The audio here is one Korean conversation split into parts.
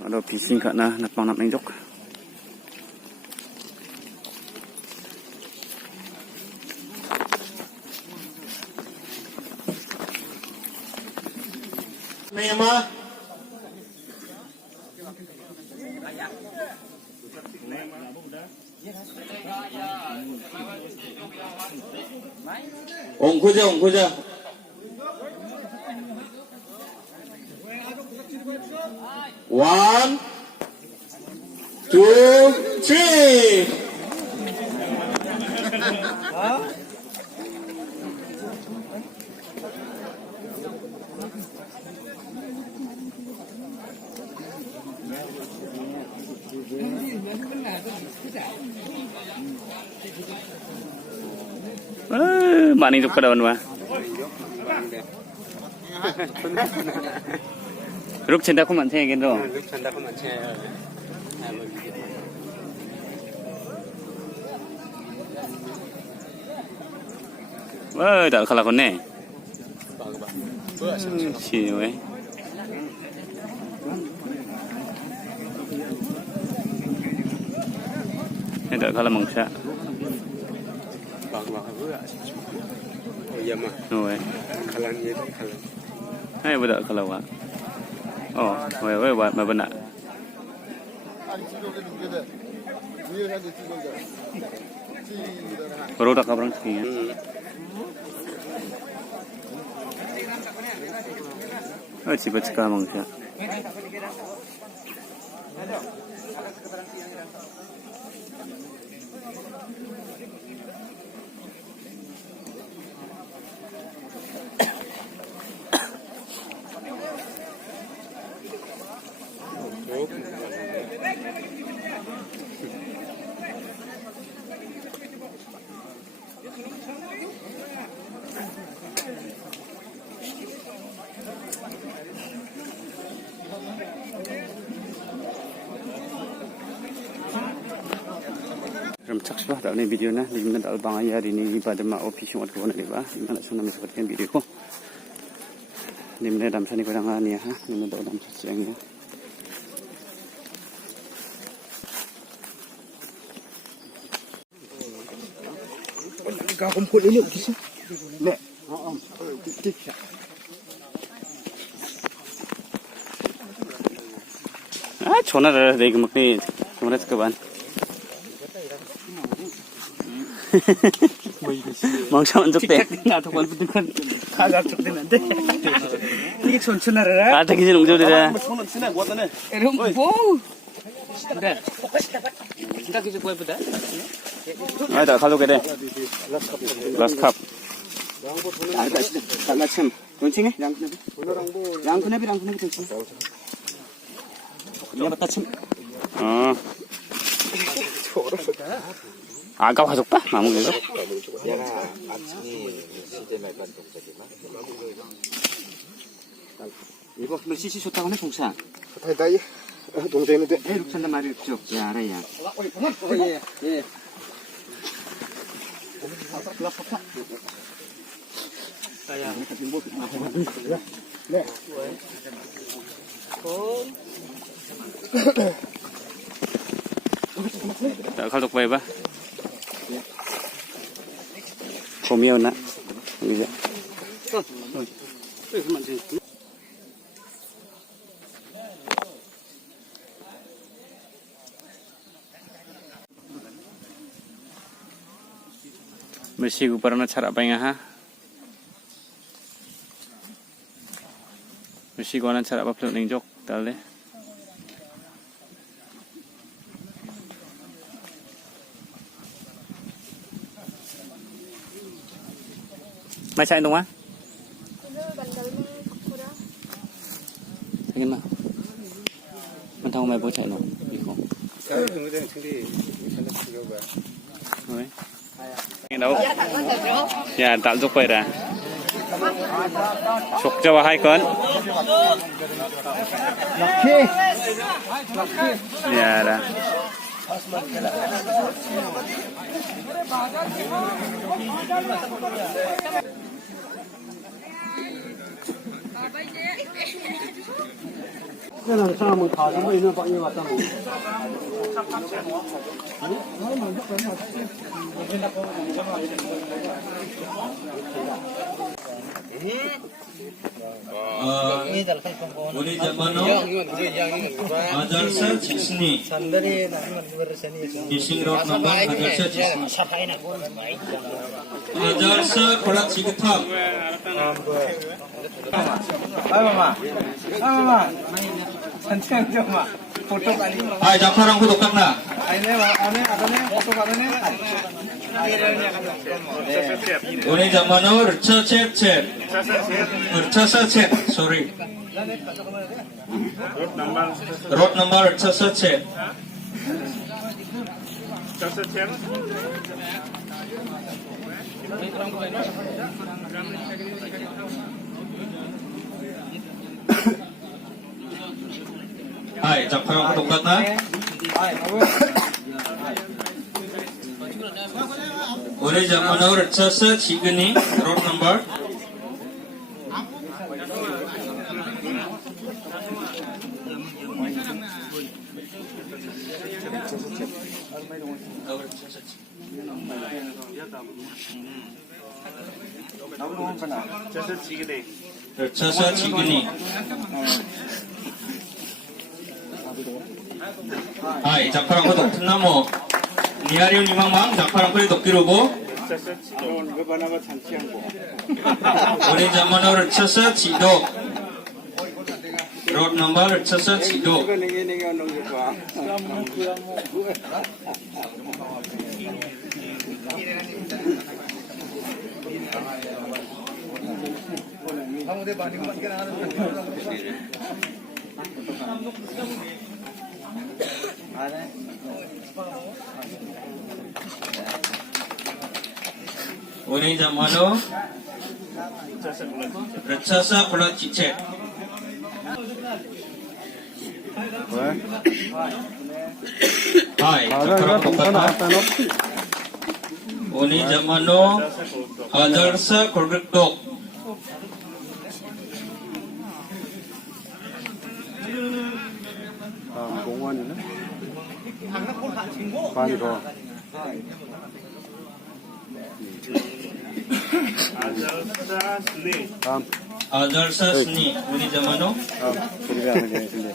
Ada bising kat na napang nak menjok. Nema. ongkuja. One, two, three. Mana itu ke daun wah? Ruk cinta aku macam ni gitu. Lúc chân đã có mặt che Wah, tak kalah kau ni. bữa sáng Siu eh. Ini tak kalah mangsa. bằng bữa ôi yếm à Oi. khalan ye khalan Hai budak kalah wah. Oh, weh buat apa nak? Baru tak kabarang sikit. Oh, cepat sekali mangsa. Ramcak sudah tak ni video na, di mana tak bang ayah hari ni Badima office yang ada ni bah, di mana sudah mesti video ko. Di mana dalam sana kurang ni ha, di mana dalam siang ni. Kau kumpul ini kisah le tik Ah, chona dah dek mak ni, mana sekaban. Mangsa untuk teh. 나 더 걸부든 가자 쪽되는데. 이게 촌촌하라. Ah, tak kisah nunggu dia. 손은 지나 왔다네. 에럼 뭐? 그래. 진짜 기적 걸부다. Ah, tak kalau kede. Last cup. Ah, tak macam. Kuncing eh? Yang kena bi kuncing. Yang macam. Ah. 아까 가졌다? 마무리해서? 얘가 아침이 시제 말반 동작이만 이거 너 CC 좋다고 하네 동산 다이 동작 있는데 에 룩찬다 말이 없죠 야 알아야 예. 네 자, 갈독 봐봐. 봄이었나? 이제. Mesti pernah cara apa yang ha? Mesti kau nak cara apa peluk ninjok, tak le? Macam itu mah? Sakit mah? Mentang mai bocah no, ikut. Oi. Ini đâu? Ya, tak cukup dah. Sok Jawa hai kon. Ya dah. 그냥 사람은 가서 뭐 있는 방에 왔다 뭐. Uni zamano Adarsa Cisni Ising road number Adarsa Cisni Adarsa Kolat Cigitap Hai Jafarang ku dokter na Uni zamano Rcha Chet Chet Rcha Sa Chet sorry Road number Rcha Sa Chet Hai Jafarang ku dokter na Uni zamano Rcha Sa Cigini road number Rcha Sa Cigini Hai Jafarang ku dokter na mo Niarium nimang Jafarang ku dokter ubo Uni zamano Rcha Sa Cidok road number Rcha Sa Cidok Uni zamano Rcha Sa Kolat Cicek Hai Jafarang ku dokter na Uni zamano Adarsa Kolat 공원이네. 반이고. 다음. Adarsa Sni Uni zamano 소리가 안 들리는데.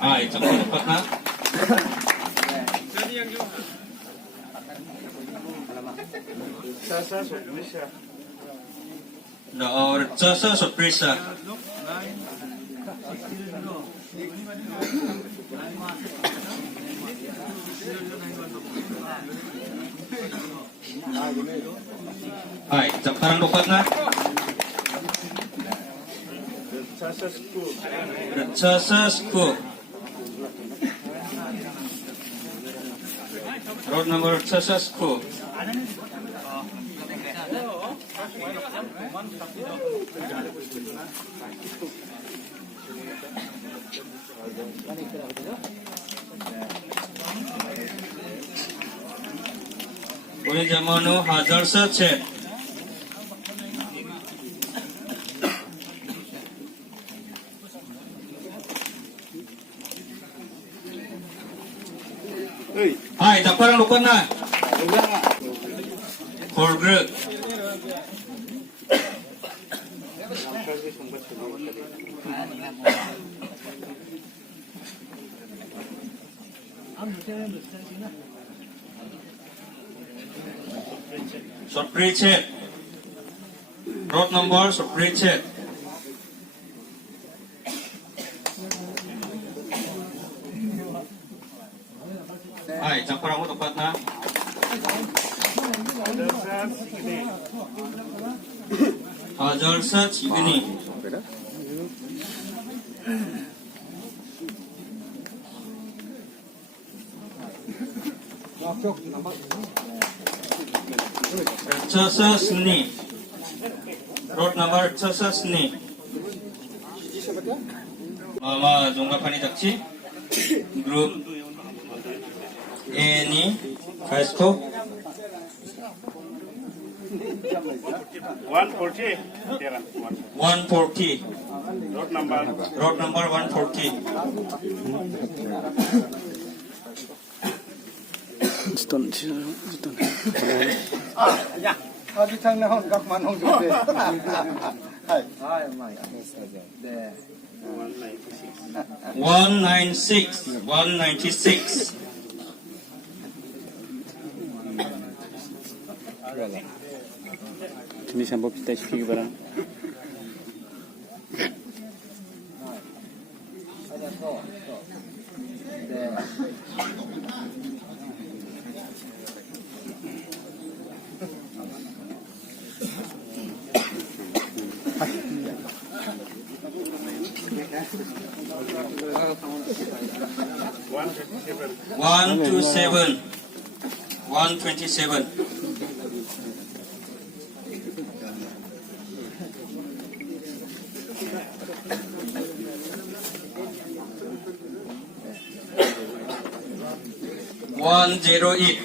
Hai Jafarang ku dokter na Rcha Sa Sorpresa Hai Jafarang dokter na Rcha Sa Scoop road number Rcha Sa Scoop Uni zamano Adarsa Chet Hai Jafarang dokter na Kolgre Sorprichet road number Sorprichet Hai Jafarang ku dokter na Adarsa Cigini Rcha Sa Sni road number Rcha Sa Sni Mama Jongga Pani Jakci grup Reni, Fresco. 140. 140. Road number. Road number 140. 스톤. 아주 장난은 각만 홍 좋대. 하이. 아이 마이. 네. 196. 196. 준비 한번 기다리시기 바랍니다. 네. One two seven. 127. One zero eight.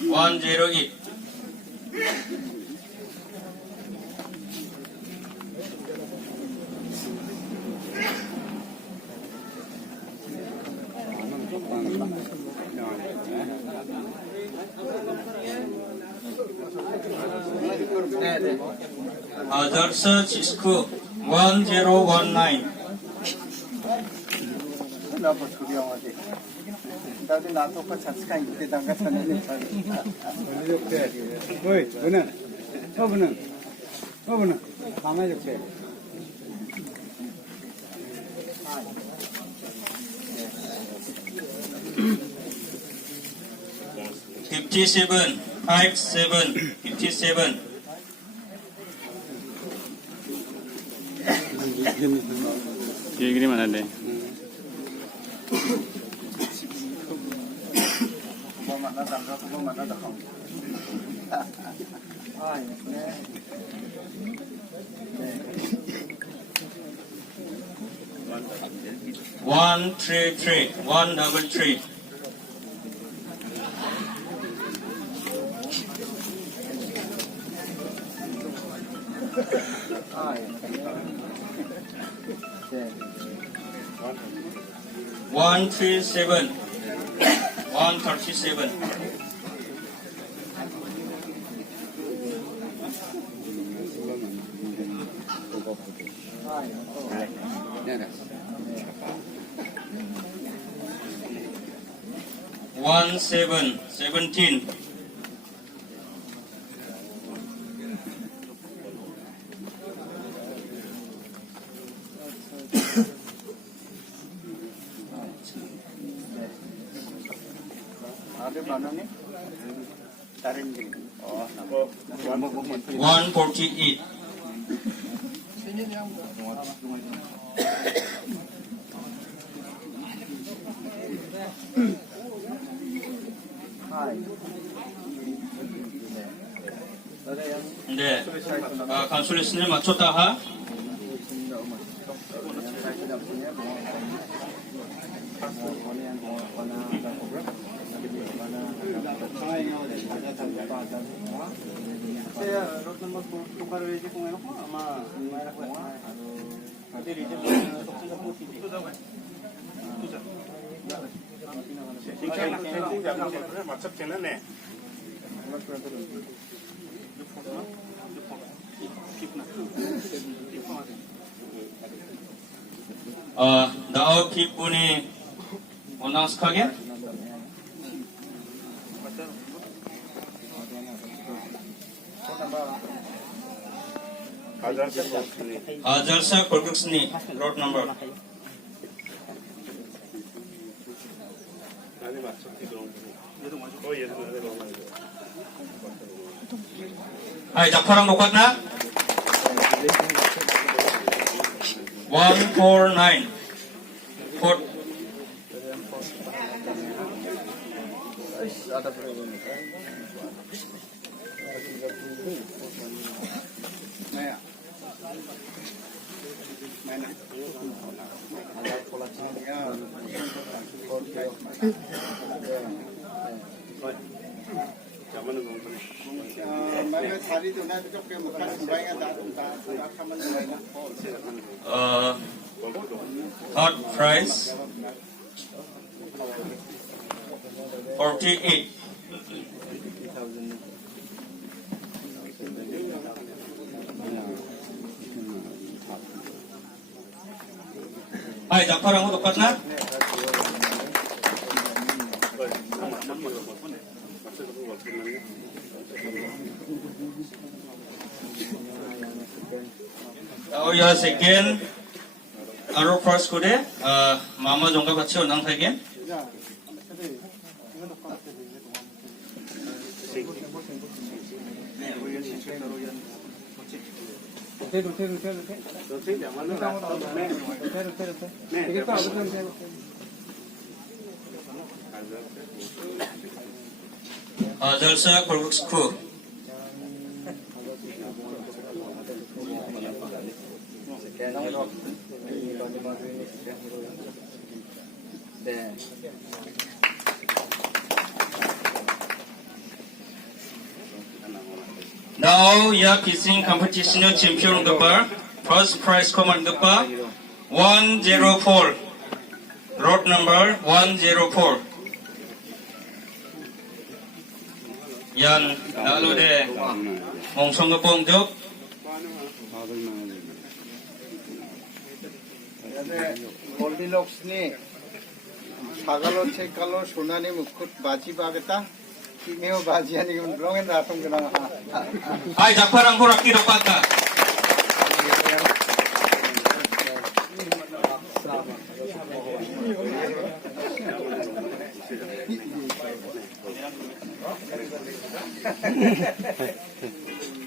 108. Adarsa Chisco 1019. 나도 두려워하지. 나도 나도 그 자체가 이때 당가서는 잘. 어이, 너는, 저분은, 가만히 있게. Fifty-seven, 57. 얘기만 하네. 뭐 만나다 안 가고 뭐 만나다 하고. 아, 네. 133. 133. 아, 예. 네. 137. 137. 아, 예. 네. 17. 아들 반응이 다른 게. 148. 네. 간술리스님 맞췄다 하. 맞췄겠네. 나오키 분이 원앙스하게 아잘사 골국스니 로드 넘버 아이 자파랑 녹았나? 149 네. Mana tadi tu nak cakap yang makan sebaiknya tak kaman sebaiknya. Hot fries 48. Ay, dakparang mo tupat na? Oh ya, second. Aro first kude, mama jongka 같이 온당 타게. jalsa koruk skru. Now, ya kissing competition champion gapa, first prize command gapa, 104. Road number 104. Yan, lalu deh, mongsong gapong jok. 골디록스 니 사갈로 책갈로 소나니 무콧 바지 바겠다 김해오 바지 아니 그럼 롱엔 나통 그나 Ay, dakparang kurak kiro pata.